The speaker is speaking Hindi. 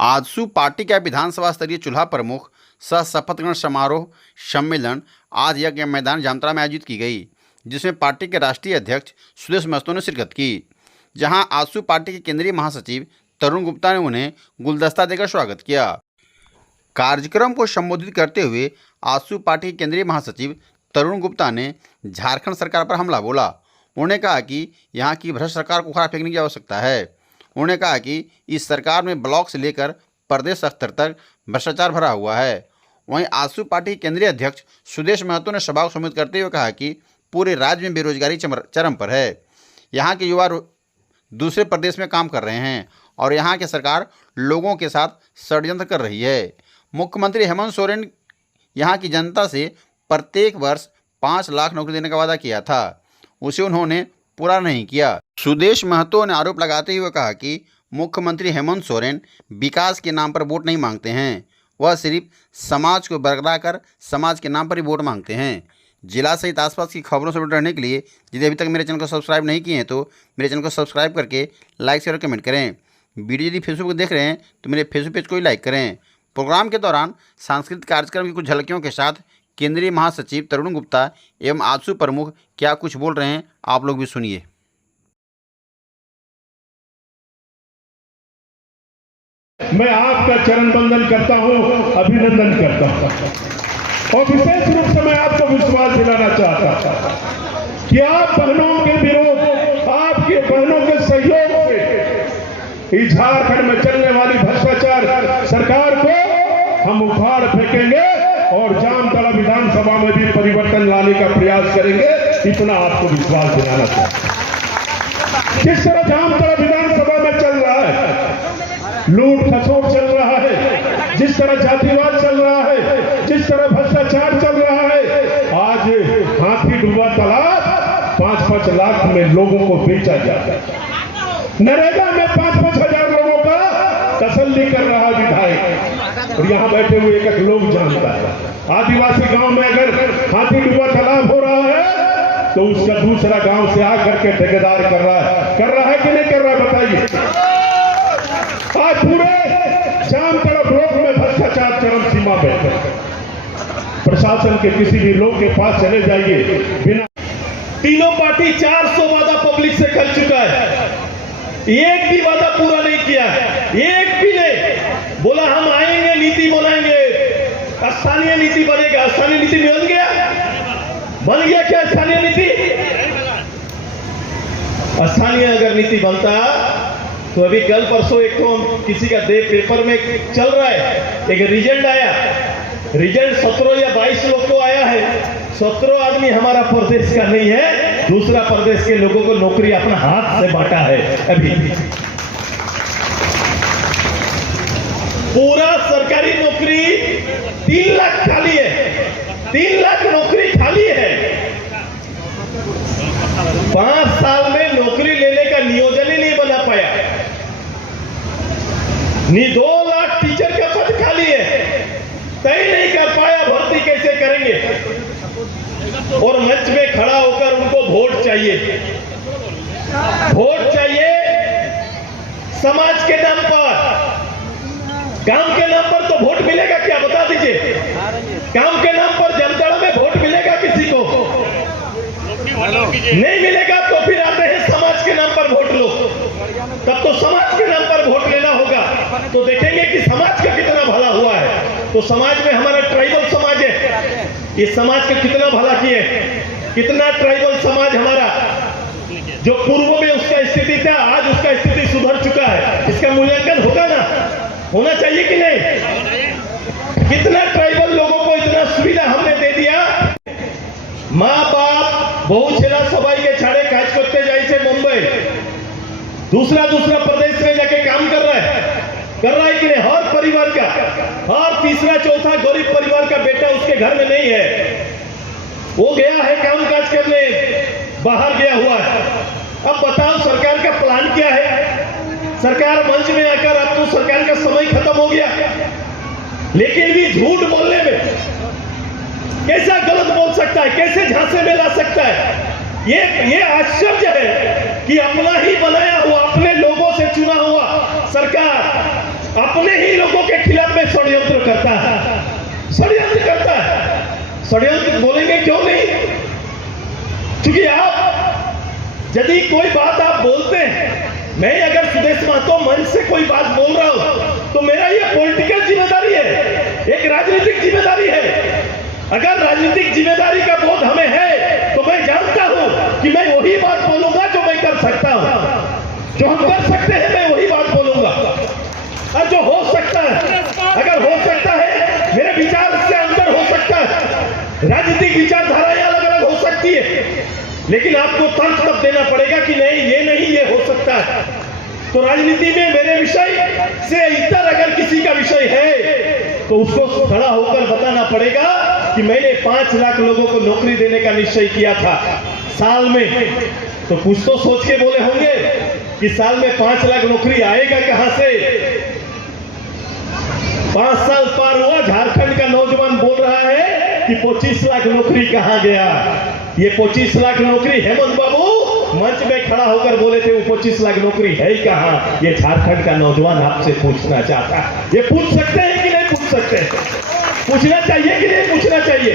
आजसू पार्टी का विधानसभा स्तरीय चूल्हा प्रमुख सह शपथ ग्रहण समारोह सम्मेलन आज यज्ञ मैदान जामताड़ा में आयोजित की गई, जिसमें पार्टी के राष्ट्रीय अध्यक्ष सुदेश महतो ने शिरकत की। जहां आजसू पार्टी के केंद्रीय महासचिव तरुण गुप्ता ने उन्हें गुलदस्ता देकर स्वागत किया। कार्यक्रम को संबोधित करते हुए आजसू पार्टी के केंद्रीय महासचिव तरुण गुप्ता ने झारखंड सरकार पर हमला बोला। उन्होंने कहा कि यहाँ की भ्रष्ट सरकार को उखाड़ फेंकने की आवश्यकता है। उन्होंने कहा कि इस सरकार में ब्लॉक से लेकर प्रदेश स्तर तक भ्रष्टाचार भरा हुआ है। वहीं आजसू पार्टी के केंद्रीय अध्यक्ष सुदेश महतो ने सभा को संबोधित करते हुए कहा कि पूरे राज्य में बेरोजगारी चरम पर है। यहाँ के युवा दूसरे प्रदेश में काम कर रहे हैं और यहाँ की सरकार लोगों के साथ षड्यंत्र कर रही है। मुख्यमंत्री हेमंत सोरेन यहाँ की जनता से प्रत्येक वर्ष 5 लाख नौकरी देने का वादा किया था, उसे उन्होंने पूरा नहीं किया। सुदेश महतो ने आरोप लगाते हुए कहा कि मुख्यमंत्री हेमंत सोरेन विकास के नाम पर वोट नहीं मांगते हैं, वह सिर्फ समाज को बरकरार कर समाज के नाम पर ही वोट मांगते हैं। जिला सहित आसपास की खबरों से जुड़े रहने के लिए यदि अभी तक मेरे चैनल को सब्सक्राइब नहीं किए हैं तो मेरे चैनल को सब्सक्राइब करके लाइक शेयर और कमेंट करें। वीडियो यदि फेसबुक पर देख रहे हैं तो मेरे फेसबुक पेज को ही लाइक करें। प्रोग्राम के दौरान सांस्कृतिक कार्यक्रम की कुछ झलकियों के साथ केंद्रीय महासचिव तरुण गुप्ता एवं आजसू प्रमुख क्या कुछ बोल रहे हैं, आप लोग भी सुनिए। मैं आपका चरण वंदन करता हूं, अभिनंदन करता हूं और विशेष रूप से मैं आपको विश्वास दिलाना चाहता था कि आप बहनों के विरोध, आपके बहनों के सहयोग से इस झारखंड में चलने वाली भ्रष्टाचार सरकार को हम उखाड़ फेंकेंगे और जामताड़ा विधानसभा में भी परिवर्तन लाने का प्रयास करेंगे। इतना आपको विश्वास दिलाना चाहता हूं। किस तरह जामताड़ा विधानसभा में चल रहा है, लूट खसोट चल रहा है, जिस तरह जातिवाद चल रहा है, जिस तरह भ्रष्टाचार चल रहा है, आज हाथी डूबा तालाब 5-5 लाख में लोगों को बेचा जाता है। नरेगा में 5-5 हजार लोगों का तसल्ली कर रहा विधायक, और यहाँ बैठे हुए एक लोग जानता है आदिवासी गांव में अगर हाथी डूबा तालाब हो रहा है तो उसका दूसरा गांव से आकर के ठेकेदार कर रहा है कि नहीं कर रहा है, बताइए। आज पूरे जामताड़ा ब्लॉक में भ्रष्टाचार चरम सीमा पे है। प्रशासन के किसी भी लोग के पास चले जाइए, बिना तीनों पार्टी 400 वादा पब्लिक से कर चुका है, एक भी वादा पूरा नहीं किया है। एक भी नहीं बोला हम आएंगे, नीति बनाएंगे, स्थानीय नीति बनेगा। स्थानीय नीति बन गया क्या स्थानीय नीति? स्थानीय अगर नीति बनता तो अभी कल परसों एक तो किसी का देव पेपर में चल रहा है, एक रिजल्ट आया, रिजल्ट 17 या 22 लोग को आया है। 17 आदमी हमारा प्रदेश का नहीं है, दूसरा प्रदेश के लोगों को नौकरी अपना हाथ से बांटा है। अभी पूरा सरकारी नौकरी 3 लाख खाली है, 3 लाख नौकरी खाली है। 5 साल में नौकरी लेने का नियोजन ही नहीं बना पाया। 2 लाख टीचर का पद खाली है, तय नहीं कर पाया भर्ती कैसे करेंगे, और मंच में खड़ा होकर उनको वोट चाहिए। वोट चाहिए समाज के नाम पर, काम के नाम पर तो वोट मिलेगा क्या, बता दीजिए। काम के नाम पर जामताड़ा में वोट मिलेगा किसी को? नहीं मिलेगा। तो फिर आते हैं समाज के नाम पर वोट लो, तब तो समाज के नाम पर वोट लेना होगा, तो देखेंगे कि समाज का कितना भला हुआ है। तो समाज में हमारा ट्राइबल समाज है, ये समाज का कितना भला किए, कितना ट्राइबल समाज हमारा जो पूर्व में उसका स्थिति था, आज उसका स्थिति सुधर चुका है। इसका मूल्यांकन होगा ना, होना चाहिए कि नहीं? कितना ट्राइबल लोगों को इतना सुविधा हमने दे दिया। माँ बाप बहु छेला सबाई के छाड़े काज करते जाए से मुंबई, दूसरा प्रदेश में जाके काम कर रहा है कि नहीं? हर परिवार का, हर तीसरा चौथा गरीब परिवार का बेटा उसके घर में नहीं है, वो गया है काम काज करने, बाहर गया हुआ है। अब बताओ सरकार का प्लान क्या है? सरकार मंच में आकर अब तो सरकार का समय खत्म हो गया, लेकिन भी झूठ बोलने में कैसा गलत बोल सकता है, कैसे झांसे में ला सकता है? ये आश्चर्य है कि अपना ही बनाया हुआ, अपने लोगों से चुना हुआ सरकार अपने ही लोगों के खिलाफ में षड्यंत्र करता है, षड्यंत्र करता है। षड्यंत्र बोलेंगे क्यों नहीं? क्योंकि आप यदि कोई बात आप बोलते हैं, मैं अगर सुदेश महतो मंच से कोई बात बोल रहा हूं तो मेरा ये पॉलिटिकल जिम्मेदारी है, एक राजनीतिक जिम्मेदारी है। अगर राजनीतिक जिम्मेदारी का बोध हमें है तो मैं जानता हूं कि मैं वही बात बोलूंगा जो मैं कर सकता हूं, जो हम कर सकते हैं मैं वही बात बोलूंगा। और जो हो सकता है, अगर हो सकता है, मेरे विचार से अंतर हो सकता है, राजनीतिक विचारधाराएं अलग अलग हो सकती है, लेकिन आपको तर्क तब देना पड़ेगा कि नहीं ये हो सकता है। तो राजनीति में मेरे विषय से इतर अगर किसी का विषय है तो उसको खड़ा होकर बताना पड़ेगा कि मैंने 5 लाख लोगों को नौकरी देने का निश्चय किया था साल में। तो कुछ तो सोच के बोले होंगे कि साल में 5 लाख नौकरी आएगा कहां से? 5 साल पार हुआ, झारखंड का नौजवान बोल रहा है कि 25 लाख नौकरी कहां गया। ये 25 लाख नौकरी हेमंत बाबू मंच में खड़ा होकर बोले थे, वो 25 लाख नौकरी है ही कहां? ये झारखंड का नौजवान आपसे पूछना चाहता है। ये पूछ सकते हैं कि नहीं पूछ सकते? पूछना चाहिए कि नहीं पूछना चाहिए?